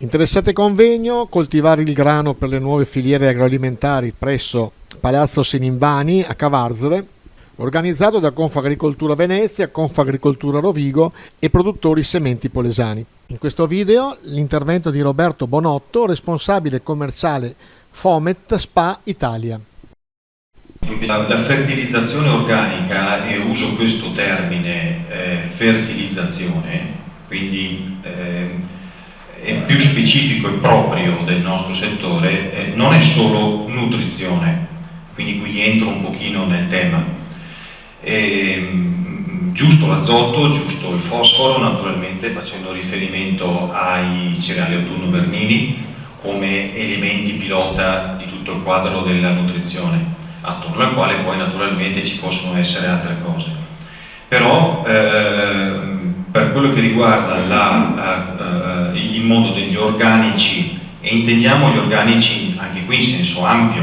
Interessante convegno, coltivare il grano per le nuove filiere agroalimentari presso Palazzo Sinimbani a Cavarzere, organizzato da Confagricoltura Venezia, Confagricoltura Rovigo e produttori sementi polesani. In questo video l'intervento di Roberto Bonotto, responsabile commerciale Fomet SPA Italia. La fertilizzazione organica, e uso questo termine fertilizzazione, quindi è più specifico e proprio del nostro settore, non è solo nutrizione, quindi qui entro un pochino nel tema. Giusto l'azoto, giusto il fosforo, naturalmente facendo riferimento ai cereali autunno-vernili come elementi pilota di tutto il quadro della nutrizione, attorno al quale poi naturalmente ci possono essere altre cose. Però per quello che riguarda il mondo degli organici, e intendiamo gli organici anche qui in senso ampio,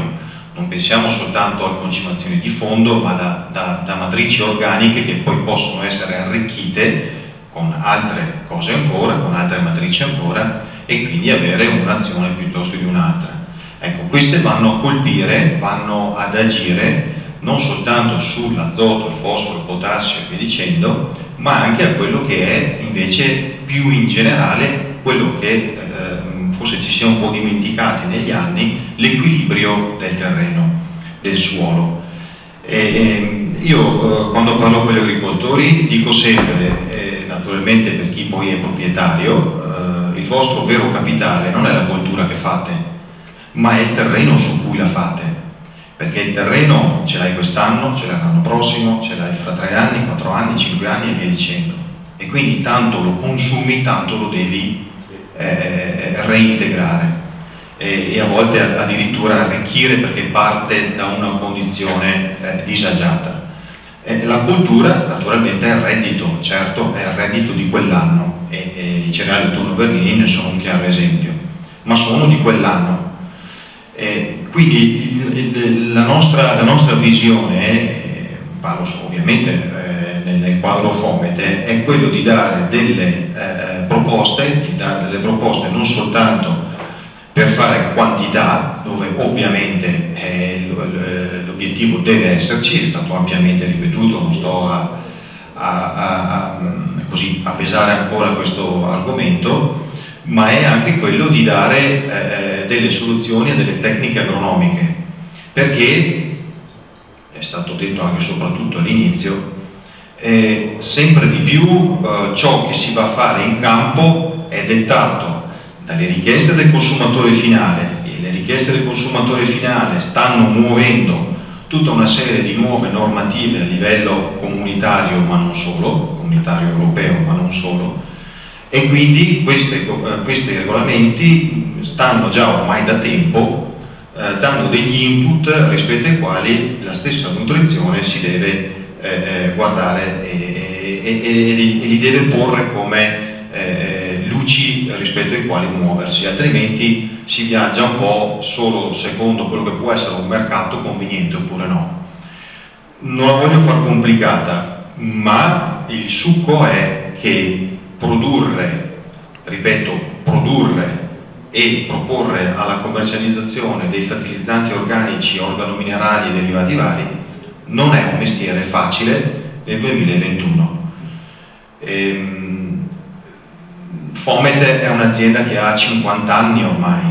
non pensiamo soltanto a concimazioni di fondo, ma da matrici organiche che poi possono essere arricchite con altre cose ancora, con altre matrici ancora, e quindi avere un'azione piuttosto di un'altra. Ecco, queste vanno a colpire, vanno ad agire non soltanto sull'azoto, il fosforo, il potassio e via dicendo, ma anche a quello che è invece più in generale quello che forse ci siamo un po' dimenticati negli anni, l'equilibrio del terreno, del suolo. Io quando parlo con gli agricoltori dico sempre, naturalmente per chi poi è proprietario, il vostro vero capitale non è la coltura che fate, ma è il terreno su cui la fate, perché il terreno ce l'hai quest'anno, ce l'hai l'anno prossimo, ce l'hai fra 3 anni, 4 anni, 5 anni e via dicendo, e quindi tanto lo consumi, tanto lo devi reintegrare e a volte addirittura arricchire, perché parte da una condizione disagiata. La coltura naturalmente è il reddito, certo, è il reddito di quell'anno, e i cereali autunno-vernili ne sono un chiaro esempio, ma sono di quell'anno. Quindi la nostra visione, parlo ovviamente nel quadro Fomet, è quello di dare delle proposte, non soltanto per fare quantità, dove ovviamente l'obiettivo deve esserci, è stato ampiamente ripetuto, non sto a pesare ancora questo argomento, ma è anche quello di dare delle soluzioni a delle tecniche agronomiche, perché è stato detto anche e soprattutto all'inizio, sempre di più ciò che si va a fare in campo è dettato dalle richieste del consumatore finale, e le richieste del consumatore finale stanno muovendo tutta una serie di nuove normative a livello comunitario, ma non solo, comunitario europeo, ma non solo, e quindi questi regolamenti stanno già ormai da tempo dando degli input rispetto ai quali la stessa nutrizione si deve guardare e li deve porre come luci rispetto ai quali muoversi, altrimenti si viaggia un po' solo secondo quello che può essere un mercato conveniente oppure no. Non la voglio far complicata, ma il succo è che produrre e proporre alla commercializzazione dei fertilizzanti organici, organominerali e derivati vari non è un mestiere facile nel 2021. Fomet è un'azienda che ha 50 anni ormai,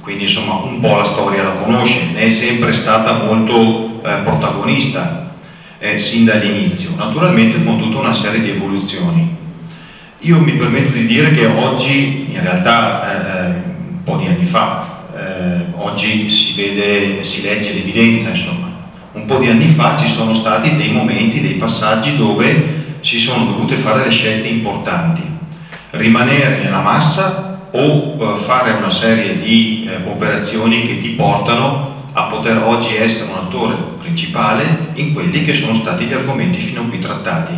quindi insomma un po' la storia la conosce, ne è sempre stata molto protagonista sin dall'inizio, naturalmente con tutta una serie di evoluzioni. Io mi permetto di dire che oggi, in realtà un po' di anni fa, oggi si legge l'evidenza, insomma, un po' di anni fa ci sono stati dei momenti, dei passaggi dove si sono dovute fare delle scelte importanti: rimanere nella massa o fare una serie di operazioni che ti portano a poter oggi essere un attore principale in quelli che sono stati gli argomenti fino a qui trattati: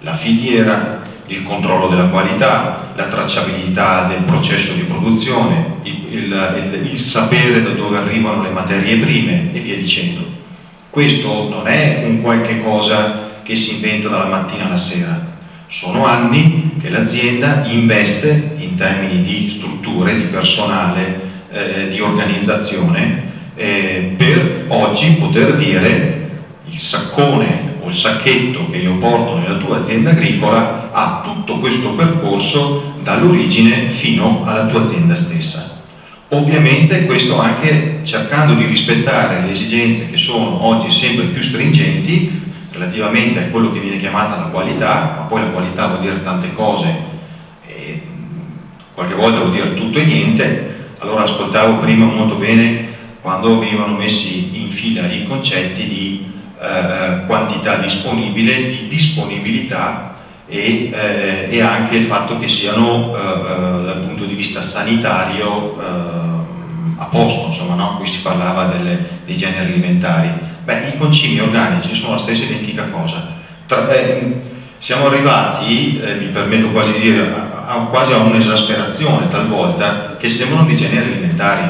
la filiera, il controllo della qualità, la tracciabilità del processo di produzione, il sapere da dove arrivano le materie prime e via dicendo. Questo non è un qualche cosa che si inventa dalla mattina alla sera, Sono anni che l'azienda investe in termini di strutture, di personale, di organizzazione, per oggi poter dire il saccone o il sacchetto che io porto nella tua azienda agricola ha tutto questo percorso dall'origine fino alla tua azienda stessa. Ovviamente questo anche cercando di rispettare le esigenze che sono oggi sempre più stringenti relativamente a quello che viene chiamata la qualità, ma poi la qualità vuol dire tante cose e qualche volta vuol dire tutto e niente. Allora ascoltavo prima molto bene quando venivano messi in fila i concetti di quantità disponibile, di disponibilità e anche il fatto che siano dal punto di vista sanitario a posto, insomma, no? Qui si parlava dei generi alimentari. Beh, i concimi organici sono la stessa identica cosa. Siamo arrivati, mi permetto quasi di dire, quasi a un'esasperazione talvolta, che sembrano dei generi alimentari.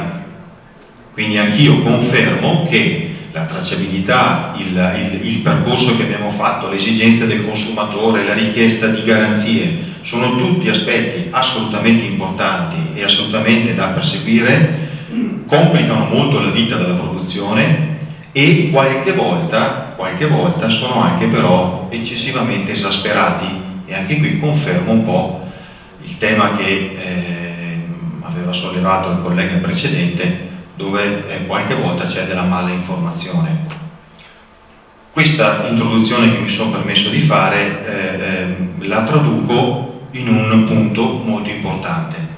Quindi anch'io confermo che la tracciabilità, il percorso che abbiamo fatto, le esigenze del consumatore, la richiesta di garanzie, sono tutti aspetti assolutamente importanti e assolutamente da perseguire, complicano molto la vita della produzione e qualche volta sono anche però eccessivamente esasperati, e anche qui confermo un po' il tema che aveva sollevato il collega precedente, dove qualche volta c'è della mala informazione. Questa introduzione che mi sono permesso di fare la traduco in un punto molto importante.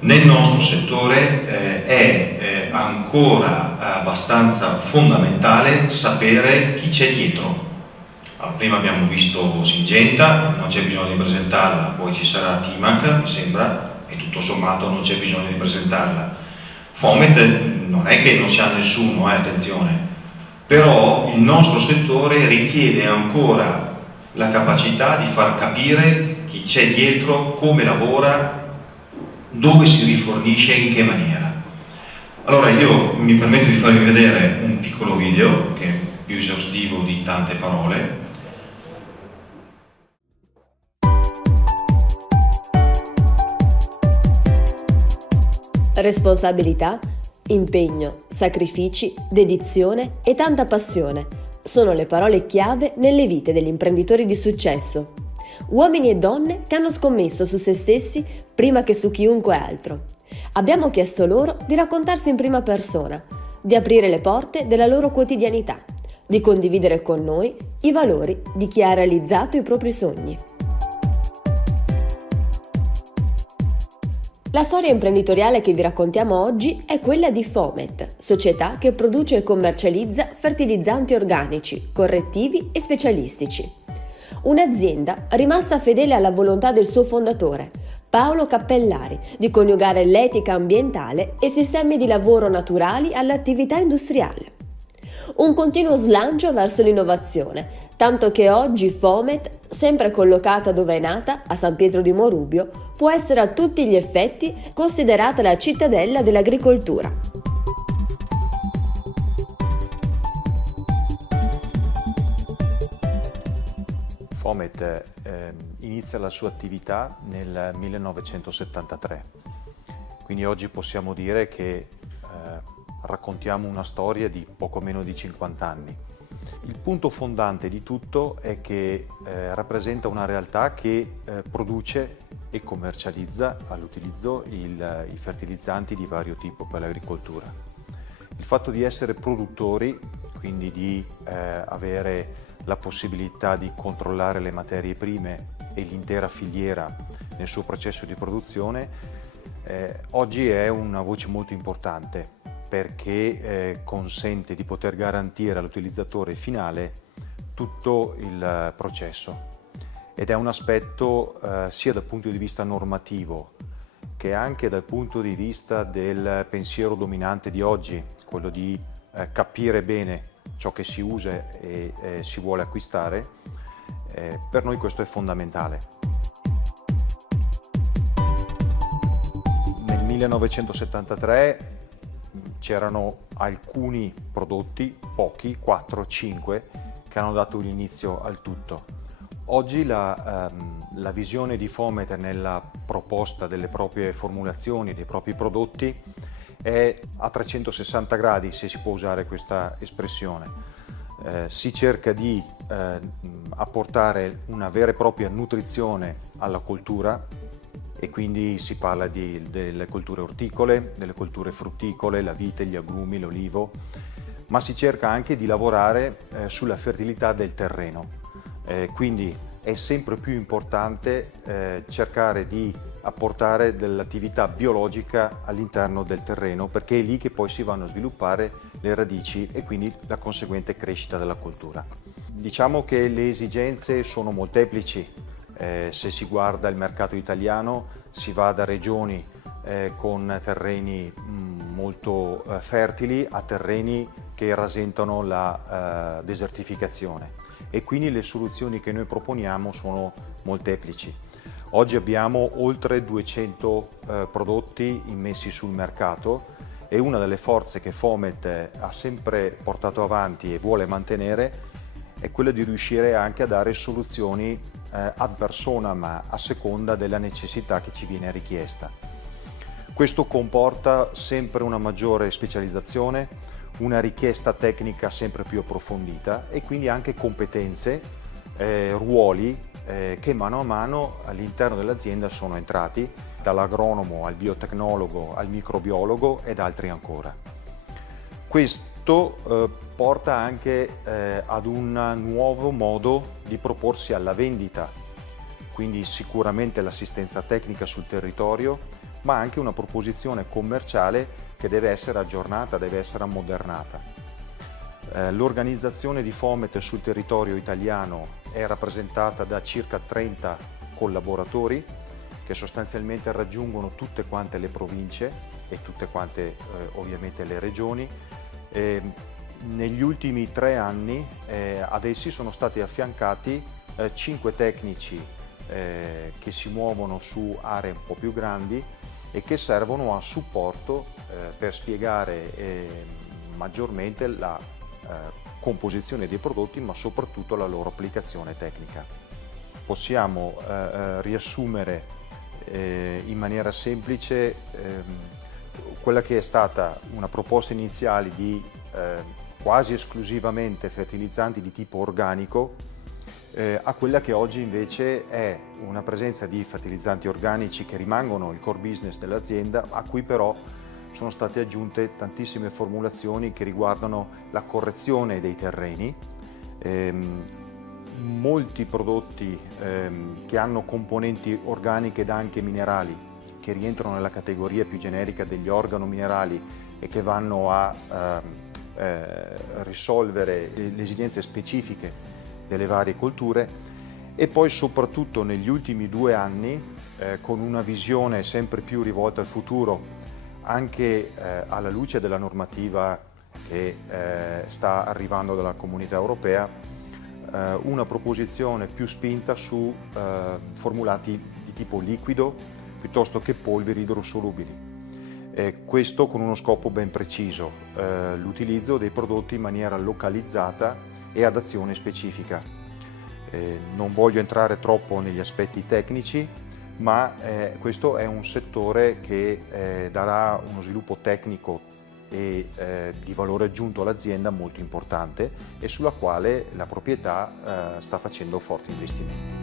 Nel nostro settore è ancora abbastanza fondamentale sapere chi c'è dietro. Allora, prima abbiamo visto Syngenta, non c'è bisogno di presentarla, poi ci sarà Timac, mi sembra, e tutto sommato non c'è bisogno di presentarla. Fomet non è che non sia nessuno, attenzione, però il nostro settore richiede ancora la capacità di far capire chi c'è dietro, come lavora, dove si rifornisce e in che maniera. Allora io mi permetto di farvi vedere un piccolo video che è più esaustivo di tante parole. Responsabilità, impegno, sacrifici, dedizione e tanta passione sono le parole chiave nelle vite degli imprenditori di successo. Uomini e donne che hanno scommesso su se stessi prima che su chiunque altro. Abbiamo chiesto loro di raccontarsi in prima persona, di aprire le porte della loro quotidianità, di condividere con noi i valori di chi ha realizzato i propri sogni. La storia imprenditoriale che vi raccontiamo oggi è quella di Fomet, società che produce e commercializza fertilizzanti organici, correttivi e specialistici. Un'azienda rimasta fedele alla volontà del suo fondatore, Paolo Cappellari, di coniugare l'etica ambientale e sistemi di lavoro naturali all'attività industriale. Un continuo slancio verso l'innovazione, tanto che oggi Fomet, sempre collocata dove è nata, a San Pietro di Morubio, può essere a tutti gli effetti considerata la cittadella dell'agricoltura. Fomet inizia la sua attività nel 1973, quindi oggi possiamo dire che raccontiamo una storia di poco meno di 50 anni. Il punto fondante di tutto è che rappresenta una realtà che produce e commercializza all'utilizzo i fertilizzanti di vario tipo per l'agricoltura. Il fatto di essere produttori, quindi di avere la possibilità di controllare le materie prime e l'intera filiera nel suo processo di produzione, oggi è una voce molto importante perché consente di poter garantire all'utilizzatore finale tutto il processo, ed è un aspetto sia dal punto di vista normativo che anche dal punto di vista del pensiero dominante di oggi, quello di capire bene ciò che si usa e si vuole acquistare. Per noi questo è fondamentale. Nel 1973 c'erano alcuni prodotti, pochi, 4-5, che hanno dato l'inizio al tutto. Oggi la La visione di Fomet nella proposta delle proprie formulazioni, dei propri prodotti, è a 360 gradi, se si può usare questa espressione. Si cerca di apportare una vera e propria nutrizione alla coltura, e quindi si parla delle colture orticole, delle colture frutticole, la vite, gli agrumi, l'olivo, ma si cerca anche di lavorare sulla fertilità del terreno. Quindi è sempre più importante cercare di apportare dell'attività biologica all'interno del terreno, perché è lì che poi si vanno a sviluppare le radici e quindi la conseguente crescita della coltura. Diciamo che le esigenze sono molteplici. Se si guarda il mercato italiano, si va da regioni con terreni molto fertili a terreni che rasentano la desertificazione, e quindi le soluzioni che noi proponiamo sono molteplici. Oggi abbiamo oltre 200 prodotti immessi sul mercato, e una delle forze che Fomet ha sempre portato avanti e vuole mantenere è quella di riuscire anche a dare soluzioni ad persona, ma a seconda della necessità che ci viene richiesta. Questo comporta sempre una maggiore specializzazione, una richiesta tecnica sempre più approfondita e quindi anche competenze, ruoli che mano a mano all'interno dell'azienda sono entrati, dall'agronomo al biotecnologo al microbiologo ed altri ancora. Questo porta anche ad un nuovo modo di proporsi alla vendita, quindi sicuramente l'assistenza tecnica sul territorio, ma anche una proposizione commerciale che deve essere aggiornata, deve essere ammodernata. L'organizzazione di Fomet sul territorio italiano è rappresentata da circa 30 collaboratori che sostanzialmente raggiungono tutte quante le province e tutte quante ovviamente le regioni. Negli ultimi 3 anni ad essi sono stati affiancati 5 tecnici che si muovono su aree un po' più grandi e che servono a supporto per spiegare maggiormente la composizione dei prodotti, ma soprattutto la loro applicazione tecnica. Possiamo riassumere in maniera semplice quella che è stata una proposta iniziale di quasi esclusivamente fertilizzanti di tipo organico a quella che oggi invece è una presenza di fertilizzanti organici che rimangono il core business dell'azienda, a cui però sono state aggiunte tantissime formulazioni che riguardano la correzione dei terreni, molti prodotti che hanno componenti organiche ed anche minerali che rientrano nella categoria più generica degli organominerali e che vanno a risolvere le esigenze specifiche delle varie colture, e poi soprattutto negli ultimi 2 anni con una visione sempre più rivolta al futuro, anche alla luce della normativa che sta arrivando dalla Comunità Europea, una proposizione più spinta su formulati di tipo liquido piuttosto che polveri idrosolubili. Questo con uno scopo ben preciso, l'utilizzo dei prodotti in maniera localizzata e ad azione specifica. Non voglio entrare troppo negli aspetti tecnici, ma questo è un settore che darà uno sviluppo tecnico e di valore aggiunto all'azienda molto importante e sulla quale la proprietà sta facendo forti investimenti.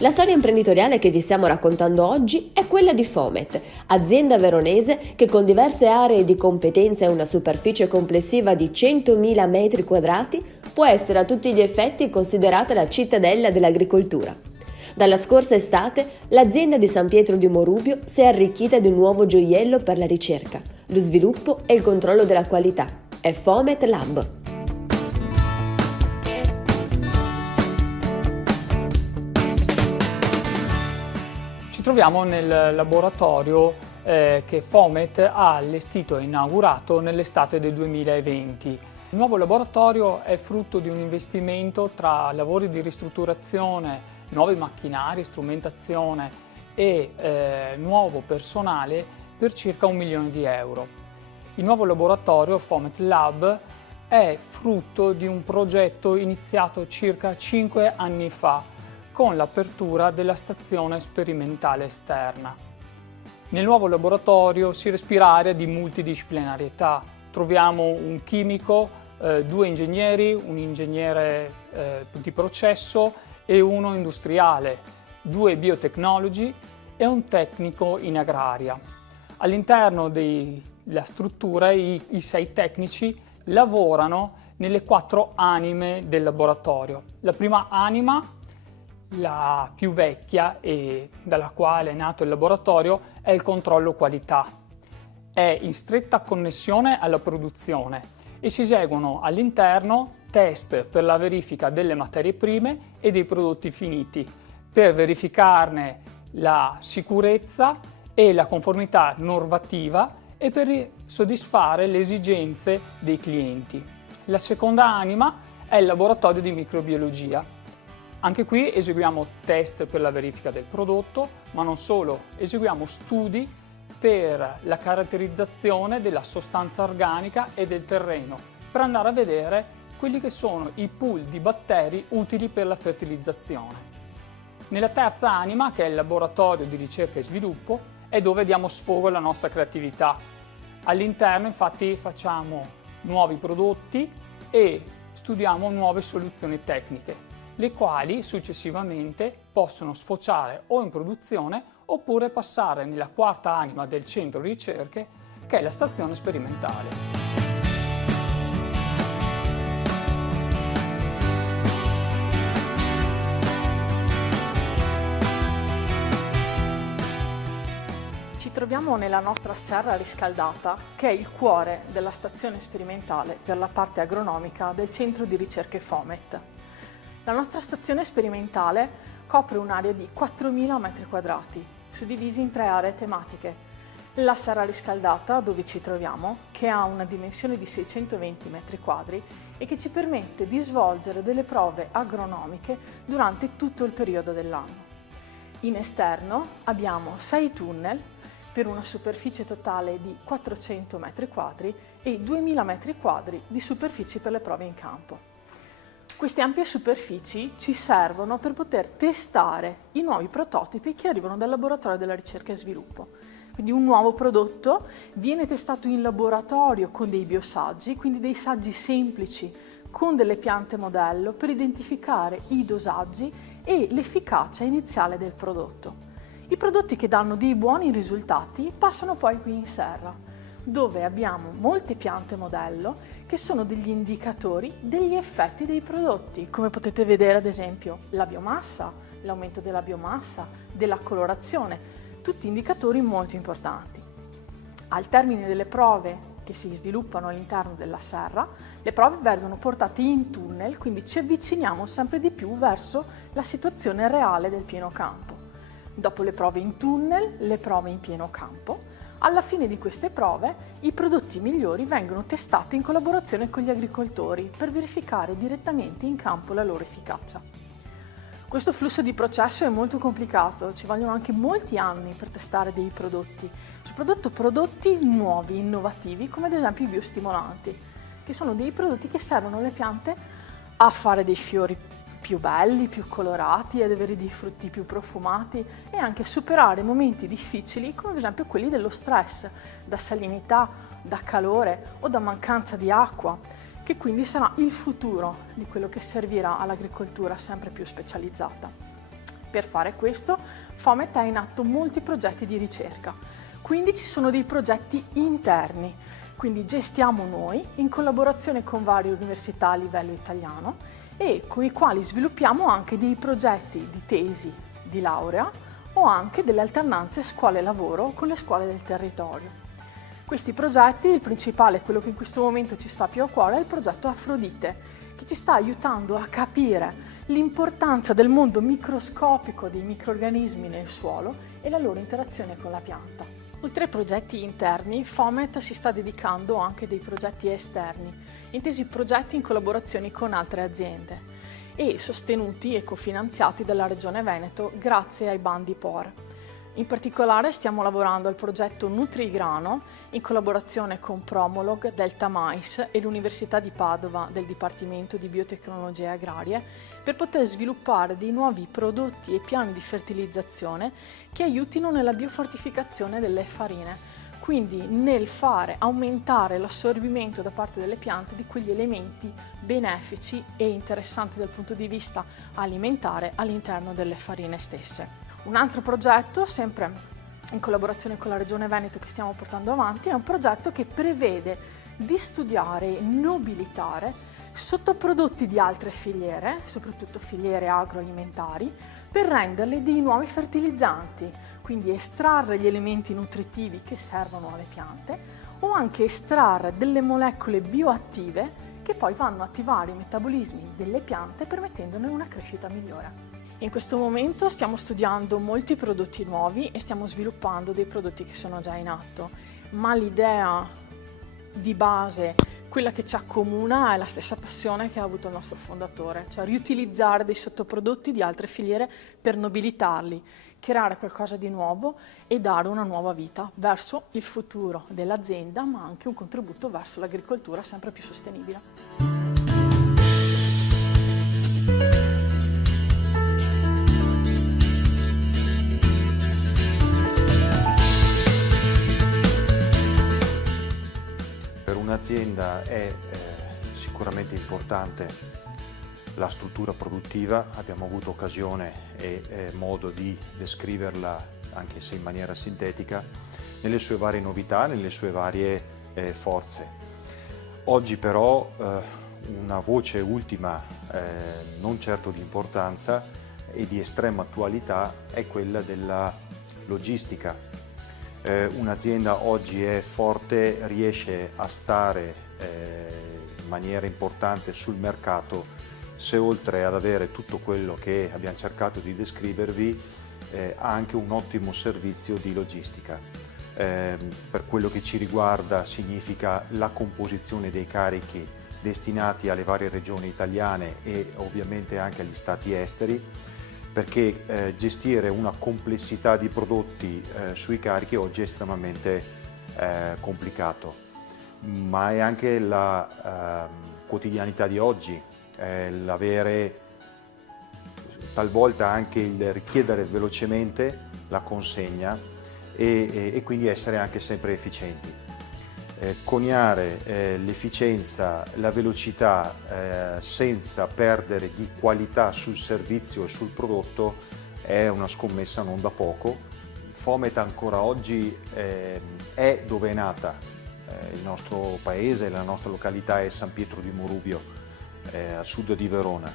La storia imprenditoriale che vi stiamo raccontando oggi è quella di Fomet, azienda veronese che con diverse aree di competenza e una superficie complessiva di 100.000 metri quadrati può essere a tutti gli effetti considerata la cittadella dell'agricoltura. Dalla scorsa estate l'azienda di San Pietro di Morubio si è arricchita di un nuovo gioiello per la ricerca, lo sviluppo e il controllo della qualità. È Fomet Lab. Ci troviamo nel laboratorio che Fomet ha allestito e inaugurato nell'estate del 2020. Il nuovo laboratorio è frutto di un investimento tra lavori di ristrutturazione nuovi macchinari, strumentazione e nuovo personale per circa 1 milione di euro. Il nuovo laboratorio Fomet Lab è frutto di un progetto iniziato circa 5 anni fa con l'apertura della stazione sperimentale esterna. Nel nuovo laboratorio si respira aria di multidisciplinarietà. Troviamo un chimico, 2 ingegneri, un ingegnere di processo e uno industriale, 2 biotecnologi e un tecnico in agraria. All'interno della struttura i 6 tecnici lavorano nelle 4 anime del laboratorio. La prima anima, la più vecchia e dalla quale è nato il laboratorio, è il controllo qualità. È in stretta connessione alla produzione e si eseguono all'interno test per la verifica delle materie prime e dei prodotti finiti, per verificarne la sicurezza e la conformità normativa e per soddisfare le esigenze dei clienti. La seconda anima è il laboratorio di microbiologia. Anche qui eseguiamo test per la verifica del prodotto, ma non solo, eseguiamo studi per la caratterizzazione della sostanza organica e del terreno, per andare a vedere quelli che sono i pool di batteri utili per la fertilizzazione. Nella terza anima, che è il laboratorio di ricerca e sviluppo, è dove diamo sfogo alla nostra creatività. All'interno infatti facciamo nuovi prodotti e studiamo nuove soluzioni tecniche, le quali successivamente possono sfociare o in produzione oppure passare nella quarta anima del centro ricerche, che è la stazione sperimentale. Ci troviamo nella nostra serra riscaldata, che è il cuore della stazione sperimentale per la parte agronomica del centro di ricerche Fomet. La nostra stazione sperimentale copre un'area di 4.000 m2, suddivisi in 3 aree tematiche. La serra riscaldata, dove ci troviamo, che ha una dimensione di 620 m2 e che ci permette di svolgere delle prove agronomiche durante tutto il periodo dell'anno. In esterno abbiamo 6 tunnel per una superficie totale di 400 m2 e 2000 m2 di superfici per le prove in campo. Queste ampie superfici ci servono per poter testare i nuovi prototipi che arrivano dal laboratorio della ricerca e sviluppo. Quindi un nuovo prodotto viene testato in laboratorio con dei biosaggi, quindi dei saggi semplici con delle piante modello per identificare i dosaggi e l'efficacia iniziale del prodotto. I prodotti che danno dei buoni risultati passano poi qui in serra, dove abbiamo molte piante modello che sono degli indicatori degli effetti dei prodotti, come potete vedere ad esempio la biomassa, l'aumento della biomassa, della colorazione, tutti indicatori molto importanti. Al termine delle prove che si sviluppano all'interno della serra, le prove vengono portate in tunnel, quindi ci avviciniamo sempre di più verso la situazione reale del pieno campo. Dopo le prove in tunnel, le prove in pieno campo, alla fine di queste prove i prodotti migliori vengono testati in collaborazione con gli agricoltori per verificare direttamente in campo la loro efficacia. Questo flusso di processo è molto complicato, ci vogliono anche molti anni per testare dei prodotti, soprattutto prodotti nuovi, innovativi, come ad esempio i biostimolanti, che sono dei prodotti che servono alle piante a fare dei fiori più belli, più colorati, ad avere dei frutti più profumati e anche superare momenti difficili come ad esempio quelli dello stress, da salinità, da calore o da mancanza di acqua, che quindi sarà il futuro di quello che servirà all'agricoltura sempre più specializzata. Per fare questo, Fomet ha in atto molti progetti di ricerca, quindi ci sono dei progetti interni, quindi gestiamo noi in collaborazione con varie università a livello italiano e con i quali sviluppiamo anche dei progetti di tesi di laurea o anche delle alternanze scuole-lavoro con le scuole del territorio. Questi progetti, il principale, quello che in questo momento ci sta più a cuore, è il progetto Afrodite, che ci sta aiutando a capire l'importanza del mondo microscopico dei microrganismi nel suolo e la loro interazione con la pianta. Oltre ai progetti interni, Fomet si sta dedicando anche a dei progetti esterni, intesi progetti in collaborazione con altre aziende. e sostenuti e cofinanziati dalla Regione Veneto grazie ai bandi POR. In particolare stiamo lavorando al progetto Nutrigrano in collaborazione con Promolog, Delta Mais e l'Università di Padova del Dipartimento di Biotecnologie Agrarie per poter sviluppare dei nuovi prodotti e piani di fertilizzazione che aiutino nella biofortificazione delle farine, quindi nel fare aumentare l'assorbimento da parte delle piante di quegli elementi benefici e interessanti dal punto di vista alimentare all'interno delle farine stesse. Un altro progetto, sempre in collaborazione con la Regione Veneto che stiamo portando avanti, è un progetto che prevede di studiare e nobilitare sottoprodotti di altre filiere, soprattutto filiere agroalimentari, per renderli dei nuovi fertilizzanti, quindi estrarre gli elementi nutritivi che servono alle piante o anche estrarre delle molecole bioattive che poi vanno a attivare i metabolismi delle piante permettendone una crescita migliore. In questo momento stiamo studiando molti prodotti nuovi e stiamo sviluppando dei prodotti che sono già in atto, ma l'idea di base, quella che ci accomuna, è la stessa passione che ha avuto il nostro fondatore, cioè riutilizzare dei sottoprodotti di altre filiere per nobilitarli, creare qualcosa di nuovo e dare una nuova vita verso il futuro dell'azienda, ma anche un contributo verso l'agricoltura sempre più sostenibile. Per un'azienda è sicuramente importante la struttura produttiva, abbiamo avuto occasione e modo di descriverla, anche se in maniera sintetica, nelle sue varie novità, nelle sue varie forze. Oggi però una voce ultima, non certo di importanza e di estrema attualità, è quella della logistica. Un'azienda oggi è forte, riesce a stare in maniera importante sul mercato se oltre ad avere tutto quello che abbiamo cercato di descrivervi ha anche un ottimo servizio di logistica. Per quello che ci riguarda significa la composizione dei carichi destinati alle varie regioni italiane e ovviamente anche agli stati esteri, perché gestire una complessità di prodotti sui carichi oggi è estremamente complicato, ma è anche la quotidianità di oggi, l'avere talvolta anche il richiedere velocemente la consegna e quindi essere anche sempre efficienti. Coniare l'efficienza, la velocità senza perdere di qualità sul servizio e sul prodotto è una scommessa non da poco. Fomet ancora oggi è dove è nata. Il nostro paese, la nostra località è San Pietro di Morubio, a sud di Verona.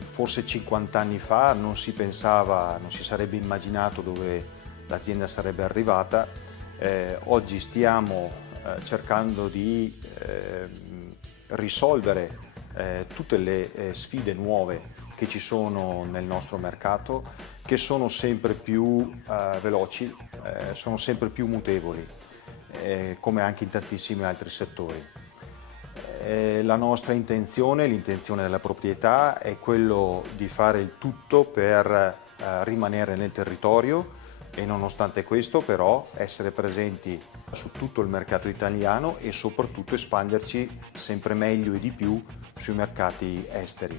Forse 50 anni fa non si pensava, non si sarebbe immaginato dove l'azienda sarebbe arrivata. Oggi stiamo cercando di risolvere tutte le sfide nuove che ci sono nel nostro mercato, che sono sempre più veloci, sono sempre più mutevoli, come anche in tantissimi altri settori. La nostra intenzione, l'intenzione della proprietà è quello di fare il tutto per rimanere nel territorio e nonostante questo però essere presenti su tutto il mercato italiano e soprattutto espanderci sempre meglio e di più sui mercati esteri.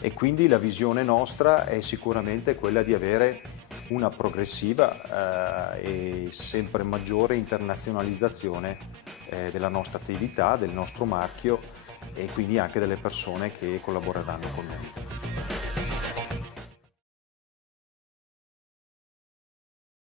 E quindi la visione nostra è sicuramente quella di avere una progressiva e sempre maggiore internazionalizzazione della nostra attività, del nostro marchio e quindi anche delle persone che collaboreranno con noi.